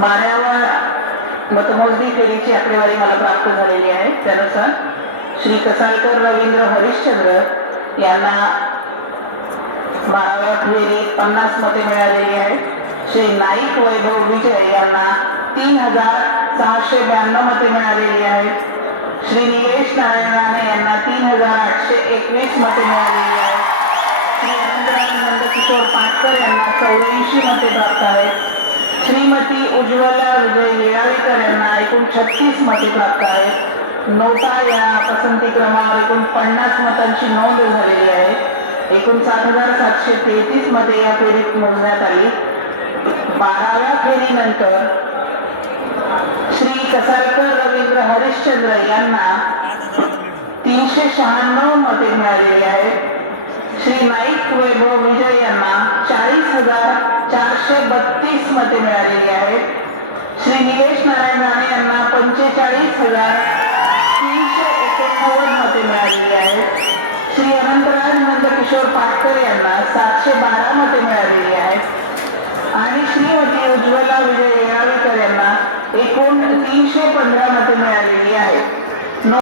बाराव्या मतमोजणी फेरीची आकडेवारी मला प्राप्त झालेली आहे. त्यानुसार श्री कसालकर रवींद्र हरिश्चंद्र यांना बाराव्या फेरीत पन्नास मते मिळालेली आहेत. श्री नाईक वैभव विजय यांना तीन हजार सहाशे ब्याण्णव मते मिळालेली आहेत. श्री निलेश नारायण राणे यांना तीन हजार आठशे एकवीस मते मिळालेली आहेत. श्री अनंतराज नंदकिशोर पाटकर यांना चौऱ्याऐंशी मते प्राप्त आहेत. श्रीमती उज्ज्वला विजय येळावीकर यांना एकूण छत्तीस मते प्राप्त आहेत. नौता या पसंती क्रमावर एकूण पन्नास मतांची नोंद झालेली आहे. एकूण सात हजार सातशे तेहतीस मते या फेरीत मोजण्यात आली. बाराव्या फेरीनंतर श्री कसारकर रवींद्र हरिश्चंद्र यांना तीनशे शहाण्णव मते मिळालेली आहेत. श्री नाईक वैभव विजय यांना चाळीस हजार चारशे बत्तीस मते मिळालेली आहेत. श्री निलेश नारायण राणे यांना पंचेचाळीस हजार तीनशे एकोणनव्वद मते मिळालेली आहेत. श्री अनंतराज नंदकिशोर पाटकर यांना सातशे बारा मते मिळालेली आहेत. आणि श्रीमती उज्ज्वला विजय येळावीकर यांना एकूण तीनशे पंधरा मते मिळालेली